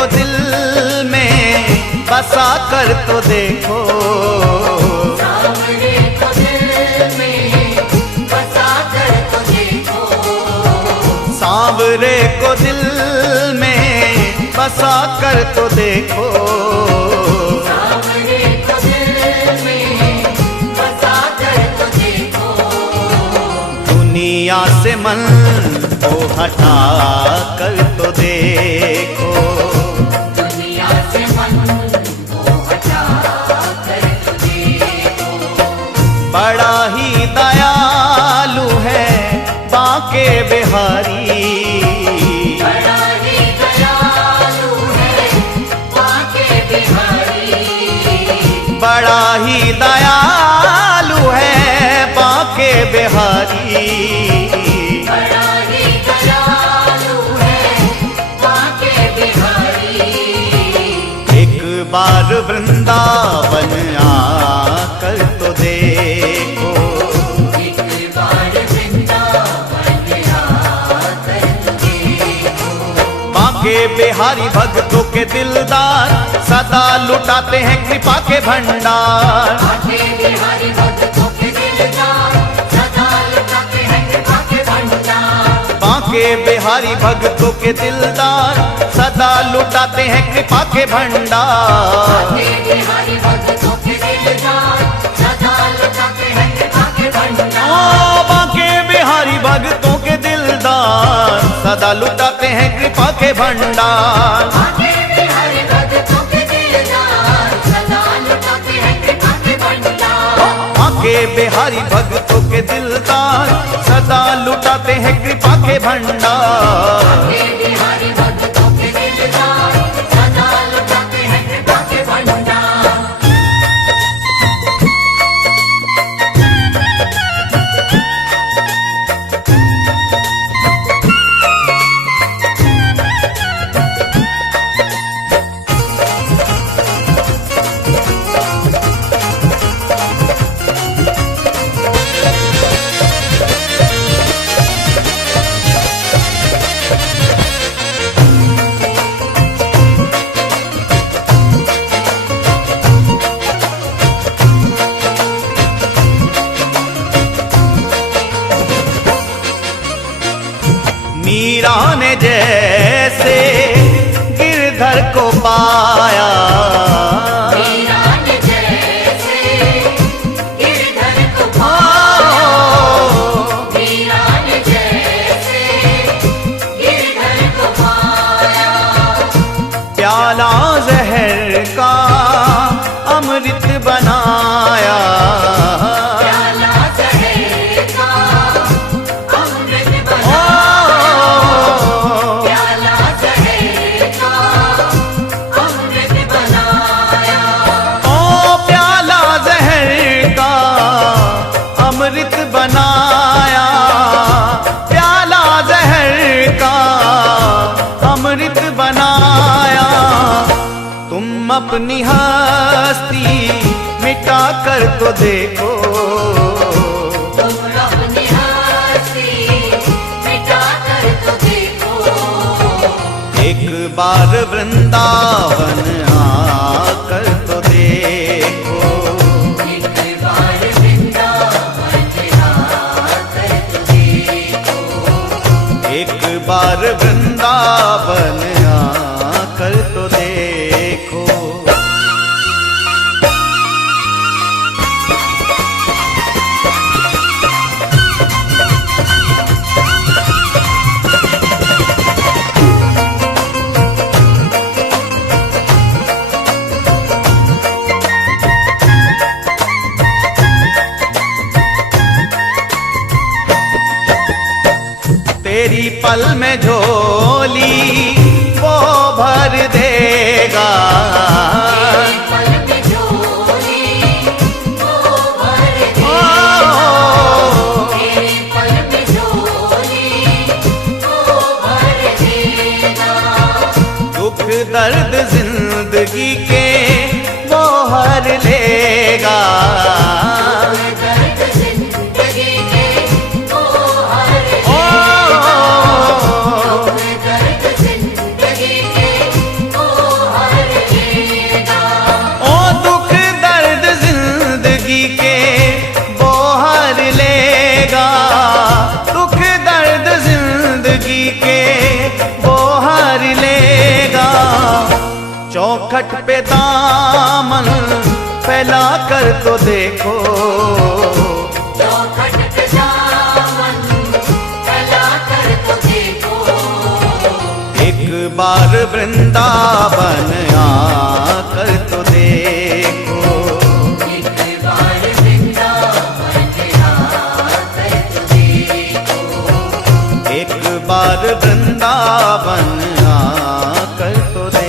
को दिल में बसा कर तो देखो, सांवरे को दिल में बसा कर तो देखो, सांवरे को दिल में बसा कर तो देखो, सांवरे को दिल में बसा कर तो देखो, दुनिया से मन को हटा कर तो देखो, दुनिया से मन को हटा कर तो देखो, बड़ा ही दयालु है बांके बिहारी, बड़ा ही दयालु है बांके बिहारी, बड़ा ही दयालु है बांके बिहारी, बड़ा ही दयालु है बांके बिहारी, एक बार वृंदावन आकर तो देखो, एक बार वृंदावन आकर तो देखो, बांके बिहारी भक्तों के दिलदार सदा लुटाते हैं कृपा के भंडार, बांके बिहारी भक्तों के दिलदार सदा लुटाते हैं कृपा के भंडार, बांके बिहारी भक्तों के दिलदार सदा लुटाते हैं कृपा के भंडार, बांके बिहारी भक्तों के दिलदार सदा लुटाते हैं कृपा के भंडार, ओ बांके बिहारी भक्तों के दिलदार सदा लुटाते हैं कृपा के भंडार, बांके बिहारी भक्तों के दिलदार सदा लुटाते हैं कृपा के भंडार, बांके बिहारी भक्तों के दिलदार सदा लुटाते हैं कृपा के भंडार, बांके बिहारी भक्तों के दिलदार सदा लुटाते हैं कृपा के भंडार। मीरा ने जैसे गिरधर को पाया, मीरा ने जैसे गिरधर को पाया, मीरा ने जैसे गिरधर को पाया, प्याला जहर का अमृत बनाया, प्याला जहर का अमृत बनाया, प्याला जहर का अमृत बनाया, ओ प्याला जहर का अमृत बनाया, प्याला जहर का अमृत बनाया, तुम अपनी हस्ती मिटा कर तो देखो, तुम अपनी हस्ती मिटा कर तो देखो, एक बार वृंदावन आकर तो देखो, एक बार वृंदावन आकर तो देखो, एक बार वृंदावन आकर तो देखो। तेरी पल में झोली वो भर देगा, तेरे पल में झोली वो भर देगा, तेरे पल में झोली वो भर देगा, दुख दर्द जिंदगी के वो हर लेगा, दर्द जिंदगी के वो हर ओ दर्द जिंदगी चौखट पे दामन फैला कर तो देखो, चौखट पे दामन फैला कर तो देखो। एक बार वृंदावन आकर तो देखो, एक बार वृंदावन आकर तो देखो। एक बार वृंदावन आकर तो देखो।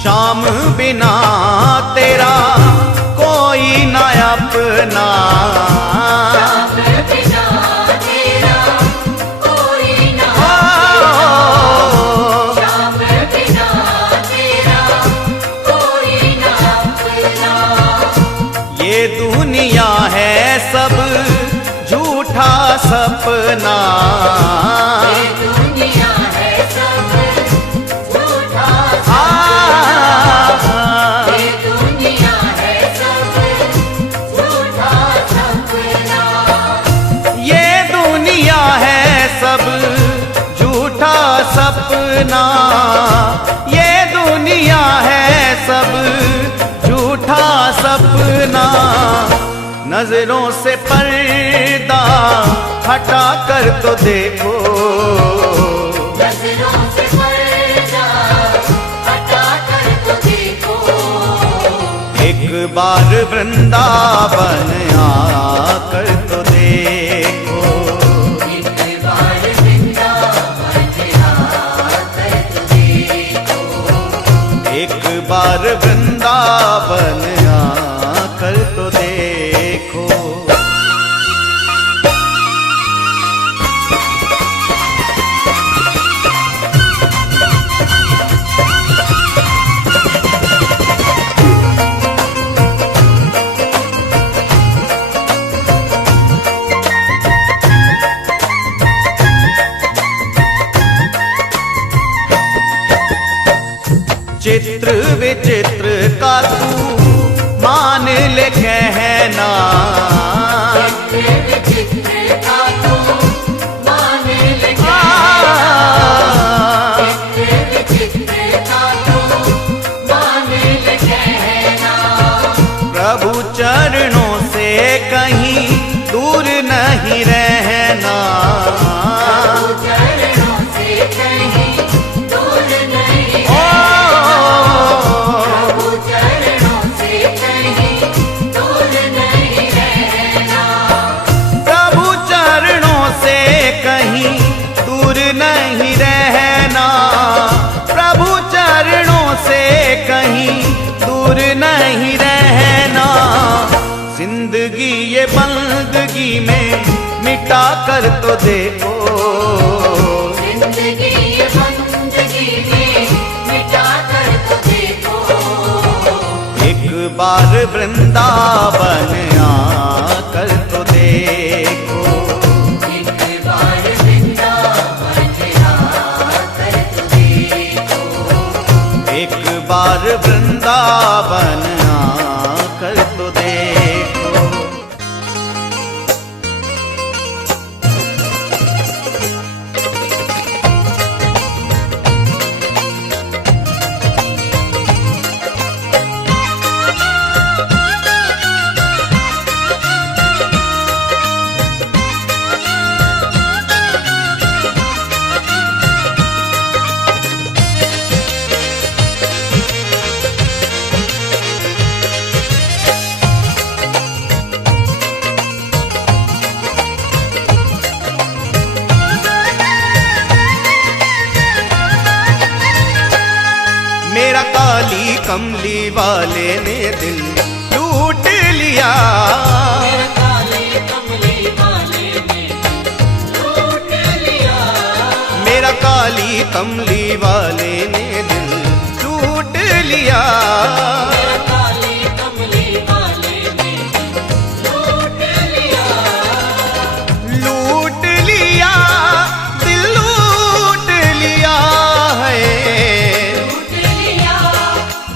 श्याम बिना तेरा कोई न अपना, श्याम बिना तेरा कोई ना, श्याम बिना तेरा कोई ना अपना। ये दुनिया है सब झूठा सपना, ये दुनिया है सब झूठा ये दुनिया है सब झूठा सपना। ये दुनिया है सब झूठा सपना, ये दुनिया है सब झूठा सपना। नजरों से पर्दा हटा कर तो देखो, नजरों से पर्दा हटा कर तो देखो। एक बार वृंदावन आकर तो देखो, एक बार वृंदावन आकर तो देखो। एक बार वृंदावन आकर तो देखो। चित्र विचित्र का तू मान ले कहना, चित्र विचित्र का तू मान ले चित्र विचित्र का तू मान ले कहना। प्रभु चरणों से कहीं दूर नहीं रहना, प्रभु चरणों से कहीं दूर नहीं प्रभु चरणों से कहीं दूर नहीं रहना। प्रभु चरणों से कहीं दूर नहीं रहना, प्रभु चरणों से कहीं दूर नहीं रहना। जिंदगी ये बंदगी में मिटा कर तो देखो, जिंदगी ये बंदगी में मिटा कर तो देखो। एक बार वृंदावन आकर तो देखो, एक बार वृंदावन आकर तो देखो। एक बार वृंदावन आकर तो देखो। मेरा काली कमली वाले ने दिल लूट लिया, मेरा काले कमली वाले काली कमली वाले ने दिल लूट लिया। मेरा काली कमली वाले ने लूट लिया। लूट लिया, दिल लूट लिया है। लूट लिया,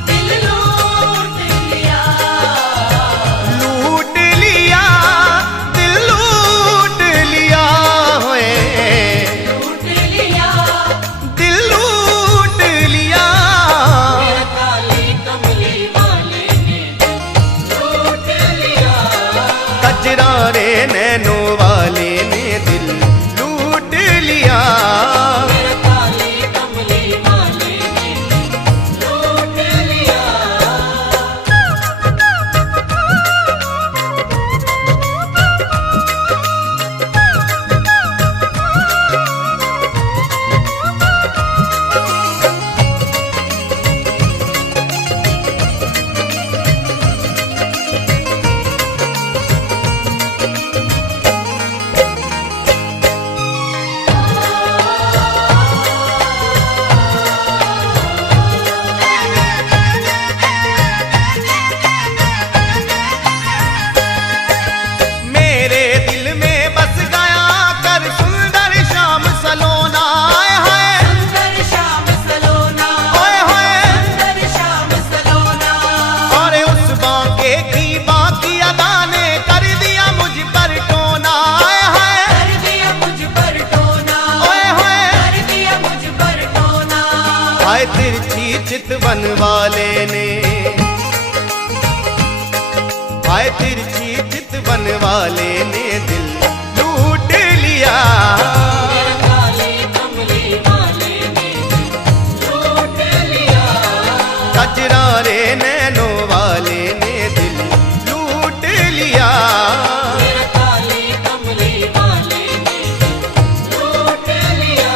दिल लूट लिया। लूट लिया, दिल लूट लिया है। लूट लिया, दिल लूट लिया। मेरा काली कमली वाले ने लूट लिया। कजरारे नैनों वाले ने दिल लूट लिया। मेरा काली कमली वाले ने लूट लिया। मेरे दिल में बस गया कर सुंदर श्याम सलोना। आए हाय सुंदर श्याम सलोना। ओए होए। सुंदर श्याम सलोना। और उस बांके की बाकी अदा ने कर दिया मुझ पर टोना। आए हाय कर दिया मुझ पर टोना। ओए होए। कर दिया मुझ पर टोना। हाय तिरछी चितवन वाले ने, हाय तिरछी चितवन वाले ने दिल लूट लिया। मेरा काली कमली वाले ने लूट लिया। कजरारे नैनों वाले ने दिल लूट लिया। मेरा काली कमली वाले ने लूट लिया।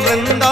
वृंदावन